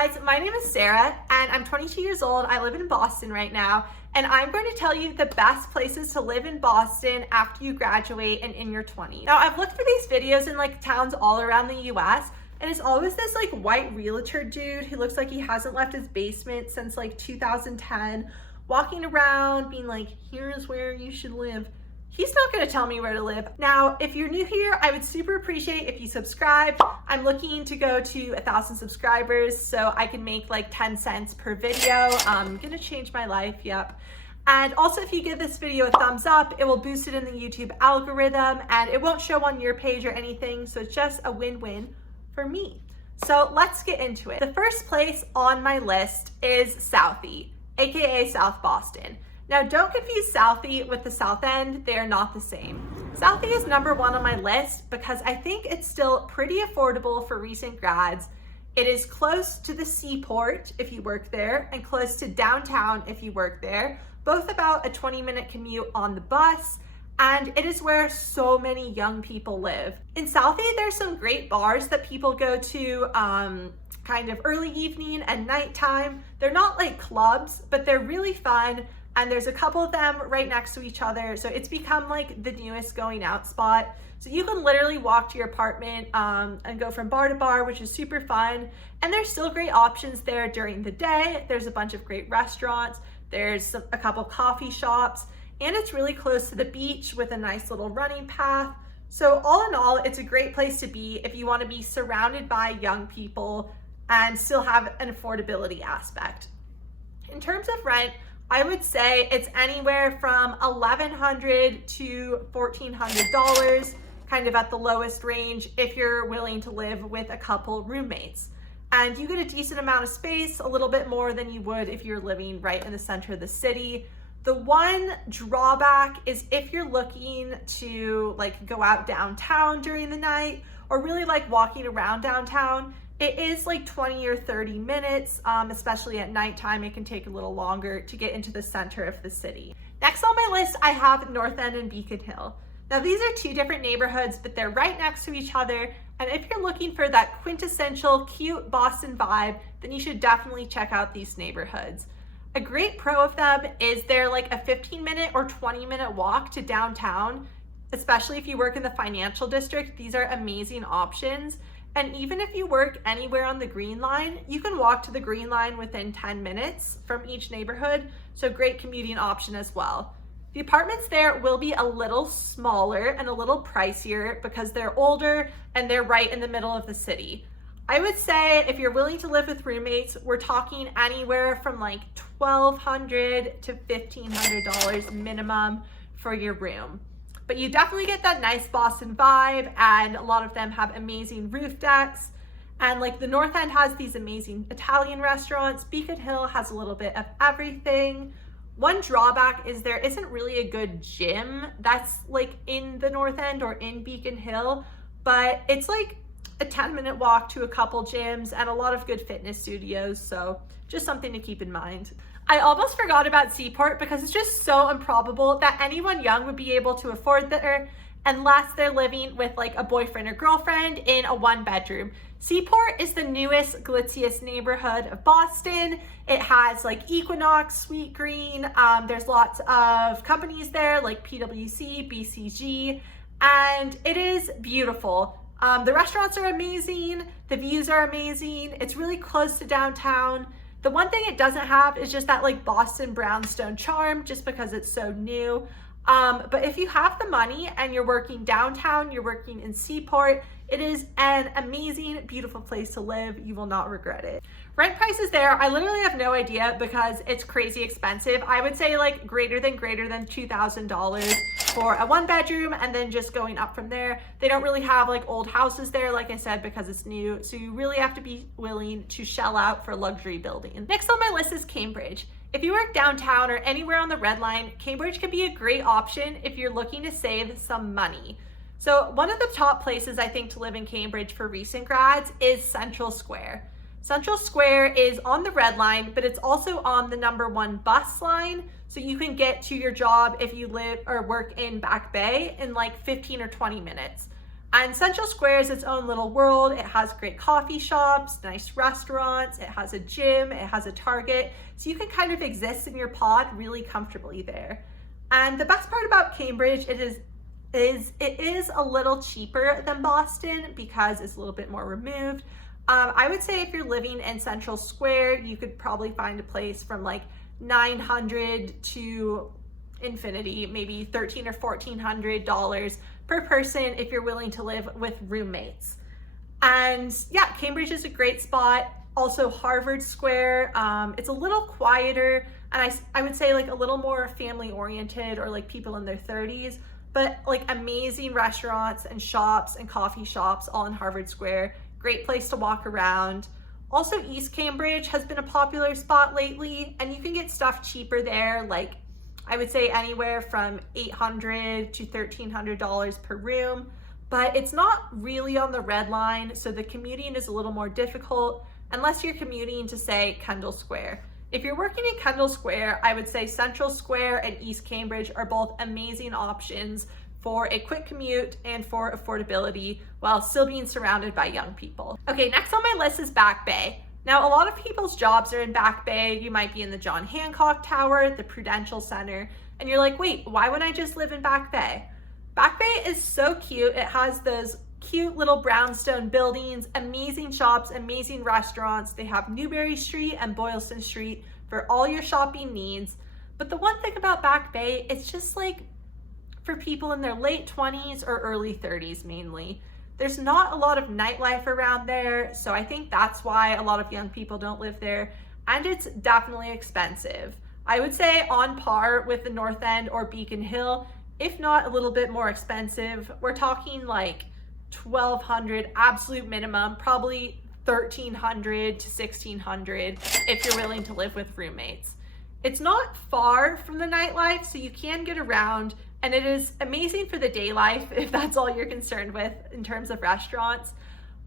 guys, my name is Sarah and I'm 22 years old. I live in Boston right now, and I'm going to tell you the best places to live in Boston after you graduate and in your 20s. Now, I've looked for these videos in like towns all around the US, and it's always this like white realtor dude who looks like he hasn't left his basement since like 2010, walking around being like, here's where you should live. He's not going to tell me where to live. Now, if you're new here, I would super appreciate if you subscribed. I'm looking to go to 1,000 subscribers so I can make like 10 cents per video. I'm going to change my life, yep. And also, if you give this video a thumbs up, it will boost it in the YouTube algorithm and it won't show on your page or anything. So it's just a win-win for me. So let's get into it. The first place on my list is Southie, aka South Boston. Now, don't confuse Southie with the South End. They are not the same. Southie is number one on my list because I think it's still pretty affordable for recent grads. It is close to the Seaport if you work there and close to downtown if you work there, both about a 20-minute commute on the bus, and it is where so many young people live. In Southie, there's some great bars that people go to kind of early evening and nighttime. They're not like clubs, but they're really fun. And there's a couple of them right next to each other. So it's become like the newest going out spot. So you can literally walk to your apartment and go from bar to bar, which is super fun. And there's still great options there during the day. There's a bunch of great restaurants. There's a couple coffee shops, and it's really close to the beach with a nice little running path. So all in all, it's a great place to be if you want to be surrounded by young people and still have an affordability aspect. In terms of rent, I would say it's anywhere from $1,100 to $1,400, kind of at the lowest range if you're willing to live with a couple roommates. And you get a decent amount of space, a little bit more than you would if you're living right in the center of the city. The one drawback is if you're looking to like go out downtown during the night or really like walking around downtown, it is like 20 or 30 minutes, especially at nighttime. It can take a little longer to get into the center of the city. Next on my list, I have North End and Beacon Hill. Now, these are two different neighborhoods, but they're right next to each other. And if you're looking for that quintessential cute Boston vibe, then you should definitely check out these neighborhoods. A great pro of them is they're like a 15-minute or 20-minute walk to downtown, especially if you work in the financial district. These are amazing options. And even if you work anywhere on the Green Line, you can walk to the Green Line within 10 minutes from each neighborhood, so great commuting option as well. The apartments there will be a little smaller and a little pricier because they're older and they're right in the middle of the city. I would say if you're willing to live with roommates, we're talking anywhere from like $1,200 to $1,500 minimum for your room. But you definitely get that nice Boston vibe, and a lot of them have amazing roof decks. And like the North End has these amazing Italian restaurants. Beacon Hill has a little bit of everything. One drawback is there isn't really a good gym that's like in the North End or in Beacon Hill, but it's like a 10-minute walk to a couple gyms and a lot of good fitness studios. So just something to keep in mind. I almost forgot about Seaport because it's just so improbable that anyone young would be able to afford there unless they're living with like a boyfriend or girlfriend in a one-bedroom. Seaport is the newest, glitziest neighborhood of Boston. It has like Equinox, Sweet Green. There's lots of companies there like PwC, BCG, and it is beautiful. The restaurants are amazing. The views are amazing. It's really close to downtown. The one thing it doesn't have is just that like Boston brownstone charm, just because it's so new. But if you have the money and you're working downtown, you're working in Seaport, it is an amazing, beautiful place to live. You will not regret it. Rent prices there, I literally have no idea because it's crazy expensive. I would say like greater than $2,000 for a one bedroom, and then just going up from there. They don't really have like old houses there, like I said, because it's new. So you really have to be willing to shell out for luxury building. Next on my list is Cambridge. If you work downtown or anywhere on the Red Line, Cambridge can be a great option if you're looking to save some money. So one of the top places I think to live in Cambridge for recent grads is Central Square. Central Square is on the Red Line, but it's also on the #1 bus line. So you can get to your job if you live or work in Back Bay in like 15 or 20 minutes. And Central Square is its own little world. It has great coffee shops, nice restaurants, it has a gym, it has a Target. So you can kind of exist in your pod really comfortably there. And the best part about Cambridge, it is a little cheaper than Boston because it's a little bit more removed. I would say if you're living in Central Square, you could probably find a place from like $900 to infinity, maybe $1,300 or $1,400 per person if you're willing to live with roommates. And yeah, Cambridge is a great spot. Also Harvard Square, it's a little quieter, and I would say like a little more family oriented, or like people in their 30s, but like amazing restaurants and shops and coffee shops all in Harvard Square. Great place to walk around. Also East Cambridge has been a popular spot lately, and you can get stuff cheaper there, like I would say anywhere from $800 to $1,300 per room, but it's not really on the red line, so the commuting is a little more difficult unless you're commuting to, say, Kendall Square. If you're working in Kendall Square, I would say Central Square and East Cambridge are both amazing options for a quick commute and for affordability while still being surrounded by young people. Okay, next on my list is Back Bay. Now, a lot of people's jobs are in Back Bay. You might be in the John Hancock Tower, the Prudential Center, and you're like, wait, why would I just live in Back Bay? Back Bay is so cute. It has those cute little brownstone buildings, amazing shops, amazing restaurants. They have Newbury Street and Boylston Street for all your shopping needs. But the one thing about Back Bay, it's just like for people in their late 20s or early 30s mainly. There's not a lot of nightlife around there, so I think that's why a lot of young people don't live there, and it's definitely expensive. I would say on par with the North End or Beacon Hill, if not a little bit more expensive. We're talking like $1,200 absolute minimum, probably $1,300 to $1,600 if you're willing to live with roommates. It's not far from the nightlife, so you can get around, and it is amazing for the day life if that's all you're concerned with in terms of restaurants,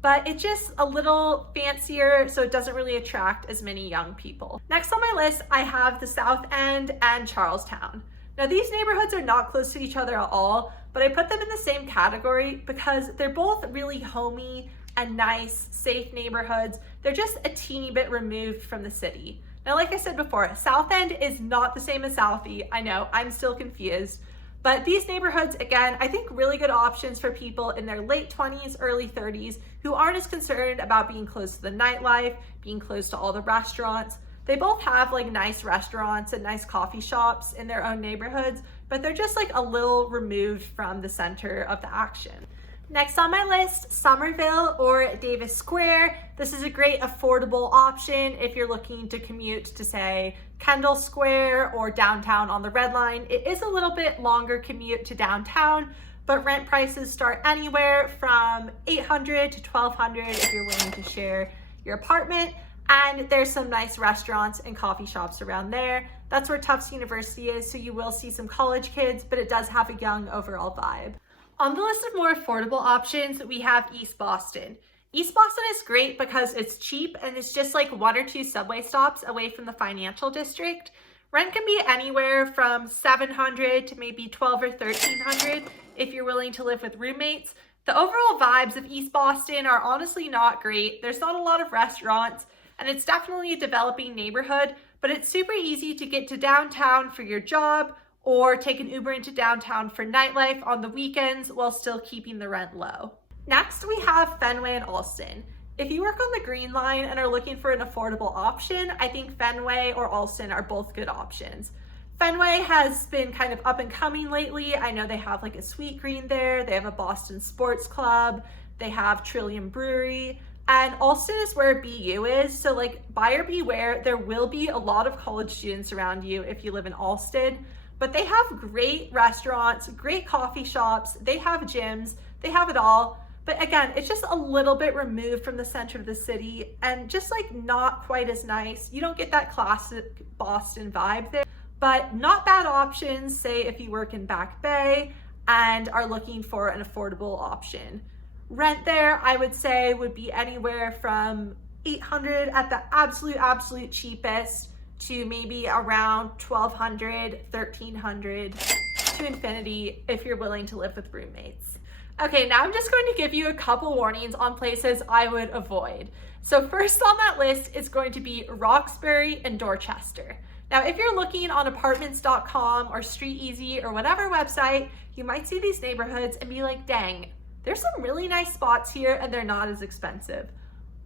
but it's just a little fancier, so it doesn't really attract as many young people. Next on my list, I have the South End and Charlestown. Now these neighborhoods are not close to each other at all, but I put them in the same category because they're both really homey and nice, safe neighborhoods. They're just a teeny bit removed from the city. Now, like I said before, South End is not the same as Southie. I know, I'm still confused. But these neighborhoods, again, I think really good options for people in their late 20s, early 30s who aren't as concerned about being close to the nightlife, being close to all the restaurants. They both have like nice restaurants and nice coffee shops in their own neighborhoods, but they're just like a little removed from the center of the action. Next on my list, Somerville or Davis Square. This is a great affordable option if you're looking to commute to, say, Kendall Square or downtown on the Red Line. It is a little bit longer commute to downtown, but rent prices start anywhere from $800 to $1,200 if you're willing to share your apartment. And there's some nice restaurants and coffee shops around there. That's where Tufts University is, so you will see some college kids, but it does have a young overall vibe. On the list of more affordable options, we have East Boston. East Boston is great because it's cheap and it's just like 1 or 2 subway stops away from the financial district. Rent can be anywhere from $700 to maybe $1,200 or $1,300 if you're willing to live with roommates. The overall vibes of East Boston are honestly not great. There's not a lot of restaurants, and it's definitely a developing neighborhood, but it's super easy to get to downtown for your job or take an Uber into downtown for nightlife on the weekends while still keeping the rent low. Next, we have Fenway and Allston. If you work on the Green Line and are looking for an affordable option, I think Fenway or Allston are both good options. Fenway has been kind of up and coming lately. I know they have like a Sweet Green there, they have a Boston Sports Club, they have Trillium Brewery, and Allston is where BU is, so like buyer beware, there will be a lot of college students around you if you live in Allston. But they have great restaurants, great coffee shops, they have gyms, they have it all. But again, it's just a little bit removed from the center of the city and just like not quite as nice. You don't get that classic Boston vibe there, but not bad options, say if you work in Back Bay and are looking for an affordable option. Rent there, I would say, would be anywhere from $800 at the absolute cheapest to maybe around $1,200, $1,300. to infinity if you're willing to live with roommates. Okay, now I'm just going to give you a couple warnings on places I would avoid. So first on that list is going to be Roxbury and Dorchester. Now, if you're looking on apartments.com or StreetEasy or whatever website, you might see these neighborhoods and be like, dang, there's some really nice spots here and they're not as expensive.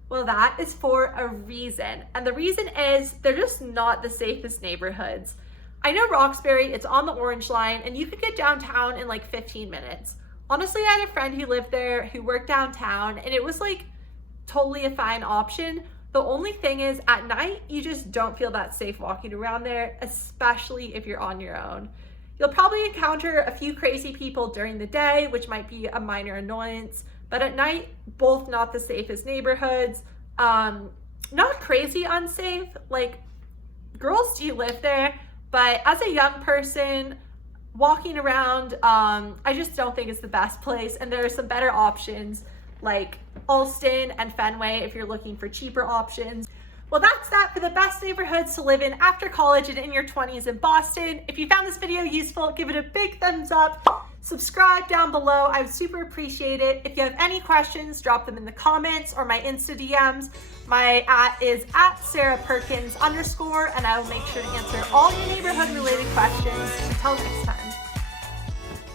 Well, that is for a reason. And the reason is they're just not the safest neighborhoods. I know Roxbury, it's on the Orange Line, and you could get downtown in like 15 minutes. Honestly, I had a friend who lived there who worked downtown, and it was like totally a fine option. The only thing is at night, you just don't feel that safe walking around there, especially if you're on your own. You'll probably encounter a few crazy people during the day, which might be a minor annoyance, but at night, both not the safest neighborhoods. Not crazy unsafe, like girls do live there, but as a young person, walking around, I just don't think it's the best place, and there are some better options like Alston and Fenway if you're looking for cheaper options. Well, that's that for the best neighborhoods to live in after college and in your 20s in Boston. If you found this video useful, give it a big thumbs up. Subscribe down below. I would super appreciate it. If you have any questions, drop them in the comments or my Insta DMs. My @ is @SarahPerkins_, and I will make sure to answer all your neighborhood related questions. Until next time.